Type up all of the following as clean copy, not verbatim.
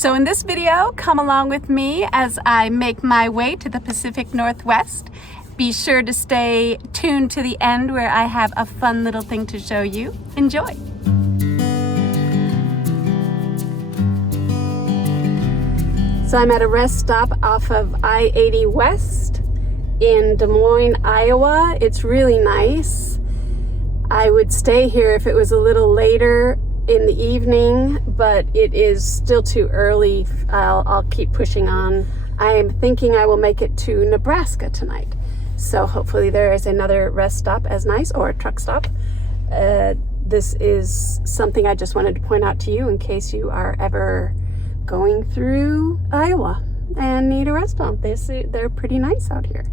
So in this video, come along with me as I make my way to the Pacific Northwest. Be sure to stay tuned to the end where I have a fun little thing to show you. Enjoy! So I'm at a rest stop off of I-80 West in Des Moines, Iowa. It's really nice. I would stay here if it was a little later in the evening, but it is still too early. I'll keep pushing on. I am thinking I will make it to Nebraska tonight. So hopefully there is another rest stop as nice, or a truck stop. This is something I just wanted to point out to you in case you are ever going through Iowa and need a rest stop. They're pretty nice out here.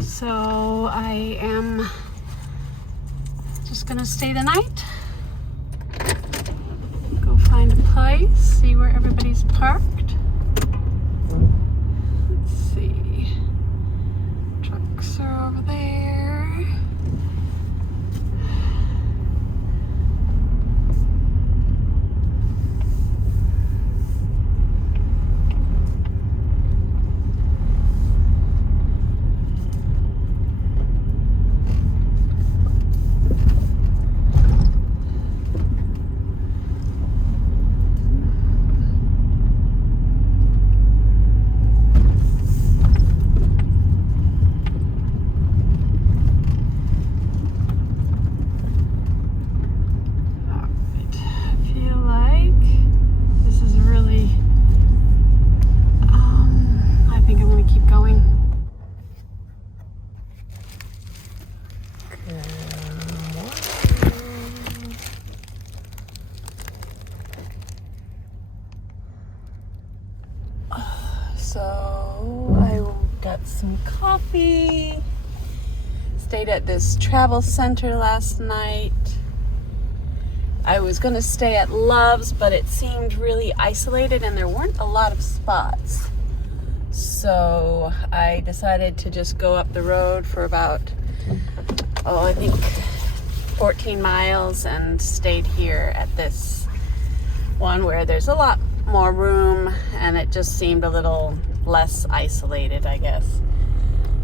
So I am just gonna stay the night, go find a place, see where everybody's parked. Let's see, trucks are over there. some coffee. Stayed at this travel center last night. I was gonna stay at Love's, but it seemed really isolated and there weren't a lot of spots. So I decided to just go up the road for about, I think 14 miles and stayed here at this one where there's a lot more room and it just seemed a little less isolated, I guess.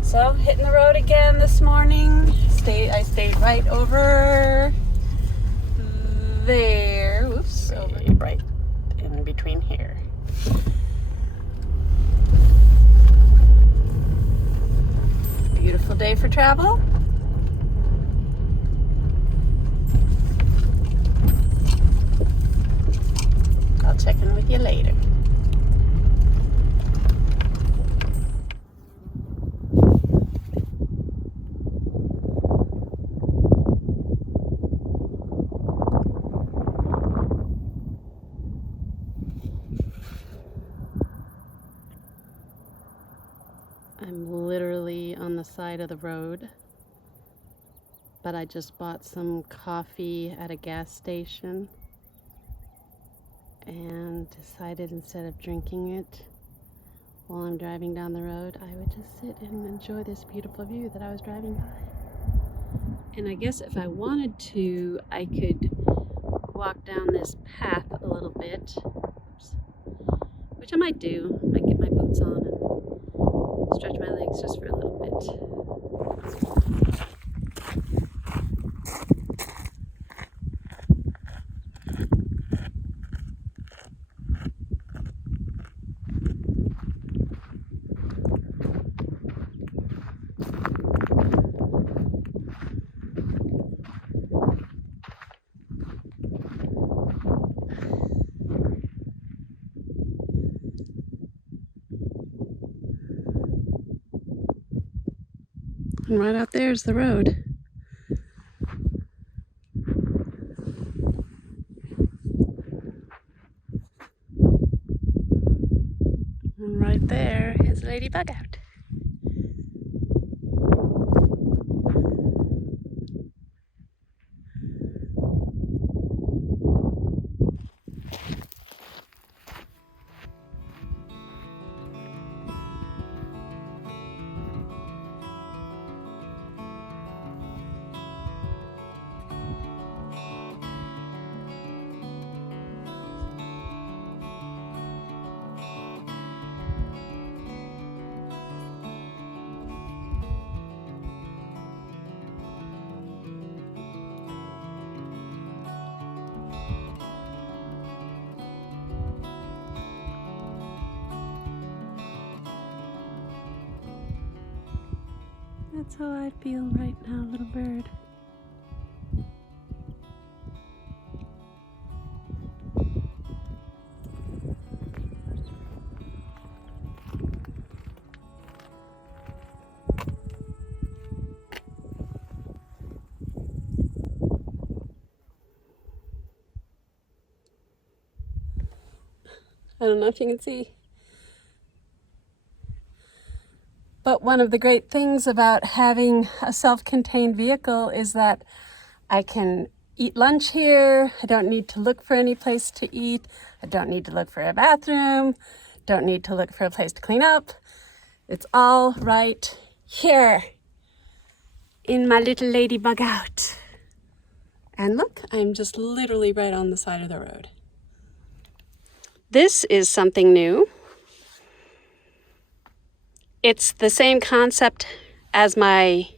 So hitting the road again this morning. I stayed right over there. Oops, right in between here. Beautiful day for travel. I'll check in with you later. I'm literally on the side of the road, but I just bought some coffee at a gas station and decided instead of drinking it while I'm driving down the road, I would just sit and enjoy this beautiful view that I was driving by. And I guess if I wanted to, I could walk down this path a little bit, which I might do. I might get my boots on and stretch my legs just for a little bit. And right out there is the road. And right there is Lady Bugout. That's how I feel right now, little bird. I don't know if you can see. But one of the great things about having a self-contained vehicle is that I can eat lunch here. I don't need to look for any place to eat. I don't need to look for a bathroom. Don't need to look for a place to clean up. It's all right here in my little Lady Bugout. And look, I'm just literally right on the side of the road. This is something new. It's the same concept as my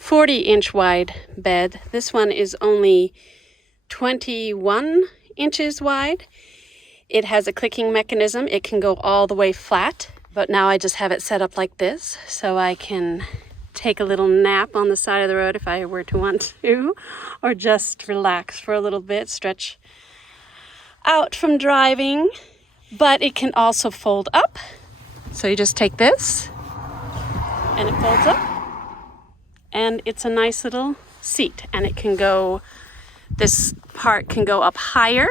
40-inch wide bed. This one is only 21 inches wide. It has a clicking mechanism. It can go all the way flat, but now I just have it set up like this so I can take a little nap on the side of the road if I were to want to, or just relax for a little bit, stretch out from driving. But it can also fold up. So you just take this and it folds up, and it's a nice little seat, and it can go, this part can go up higher.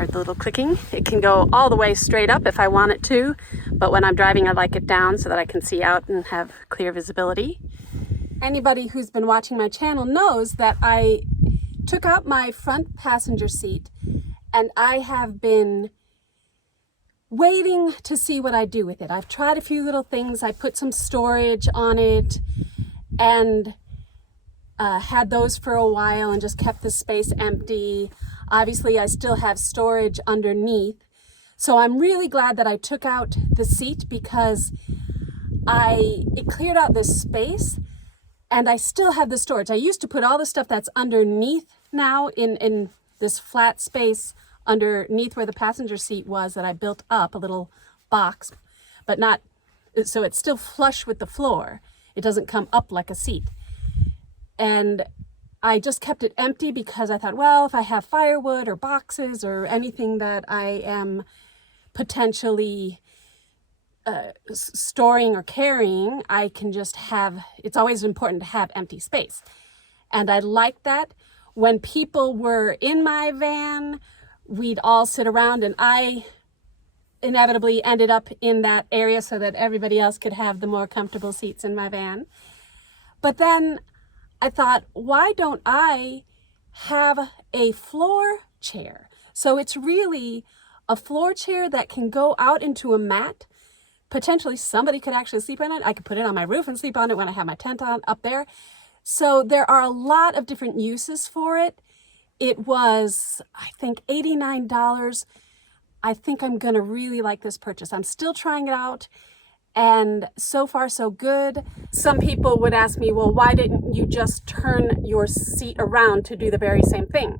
heard the little clicking. It can go all the way straight up if I want it to, but when I'm driving, I like it down so that I can see out and have clear visibility. Anybody who's been watching my channel knows that I took out my front passenger seat and I have been waiting to see what I do with it. I've tried a few little things. I put some storage on it and had those for a while and just kept the space empty. Obviously, I still have storage underneath. So I'm really glad that I took out the seat because it cleared out this space and I still have the storage. I used to put all the stuff that's underneath now in this flat space underneath where the passenger seat was that I built up, a little box, but not, so it's still flush with the floor. It doesn't come up like a seat. And I just kept it empty because I thought, well, if I have firewood or boxes or anything that I am potentially storing or carrying, I can just have, it's always important to have empty space. And I like that. When people were in my van, we'd all sit around and I inevitably ended up in that area so that everybody else could have the more comfortable seats in my van. But then I thought, why don't I have a floor chair? So it's really a floor chair that can go out into a mat. Potentially somebody could actually sleep on it. I could put it on my roof and sleep on it when I have my tent on up there. So there are a lot of different uses for it. It was, I think, $89. I think I'm gonna really like this purchase. I'm still trying it out. And so far, so good. Some people would ask me, well, why didn't you just turn your seat around to do the very same thing?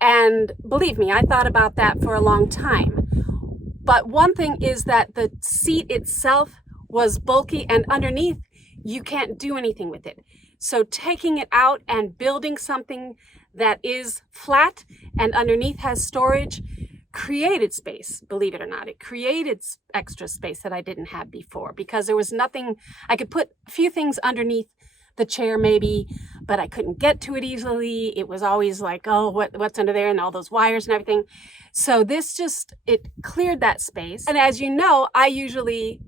And believe me, I thought about that for a long time. But one thing is that the seat itself was bulky and underneath, you can't do anything with it. So taking it out and building something that is flat and underneath has storage created space, believe it or not. It created extra space that I didn't have before because there was nothing, I could put a few things underneath the chair maybe, but I couldn't get to it easily. It was always like, oh, what's under there and all those wires and everything. So this just, it cleared that space. And as you know, I usually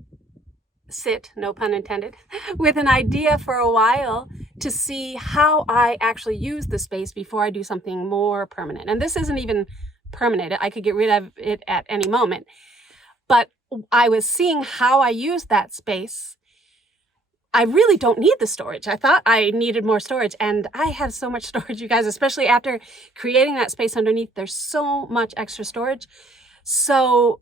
sit, no pun intended, with an idea for a while to see how I actually use the space before I do something more permanent. And this isn't even permanent. I could get rid of it at any moment. But I was seeing how I use that space. I really don't need the storage. I thought I needed more storage, and I have so much storage, you guys, especially after creating that space underneath. There's so much extra storage. So,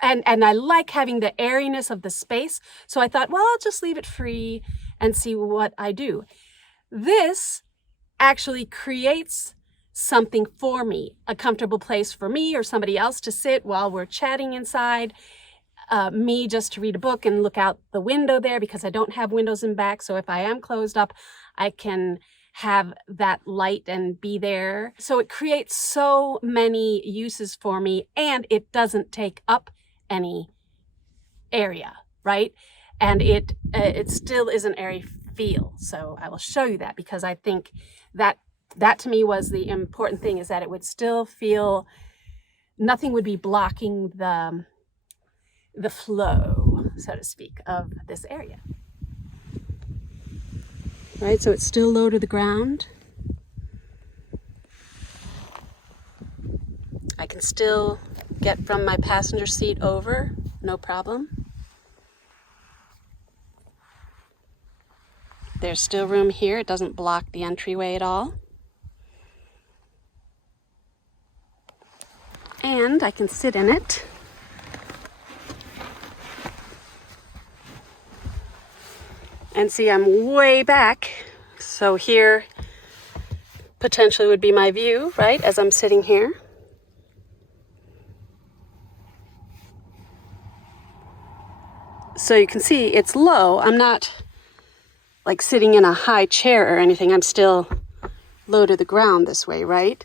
and I like having the airiness of the space. So I thought, well, I'll just leave it free and see what I do. This actually creates something for me, a comfortable place for me or somebody else to sit while we're chatting inside, me just to read a book and look out the window there because I don't have windows in back. So if I am closed up, I can have that light and be there. So it creates so many uses for me and it doesn't take up any area, right? And it still is an airy feel. So I will show you that because I think that to me was the important thing, is that it would still feel, nothing would be blocking the flow, so to speak, of this area. Right, so it's still low to the ground. I can still get from my passenger seat over, no problem. There's still room here. It doesn't block the entryway at all. And I can sit in it. And see, I'm way back. So here potentially would be my view, right, as I'm sitting here. So you can see it's low. I'm not like sitting in a high chair or anything. I'm still low to the ground this way, right?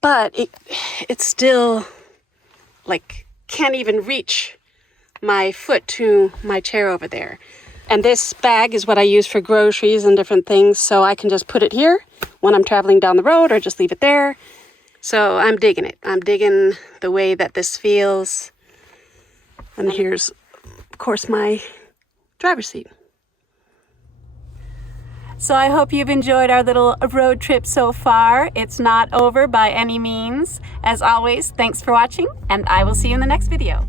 But it's still like can't even reach my foot to my chair over there. And this bag is what I use for groceries and different things. So I can just put it here when I'm traveling down the road or just leave it there. So I'm digging it. I'm digging the way that this feels. And here's, of course, my driver's seat. So I hope you've enjoyed our little road trip so far. It's not over by any means. As always, thanks for watching, and I will see you in the next video.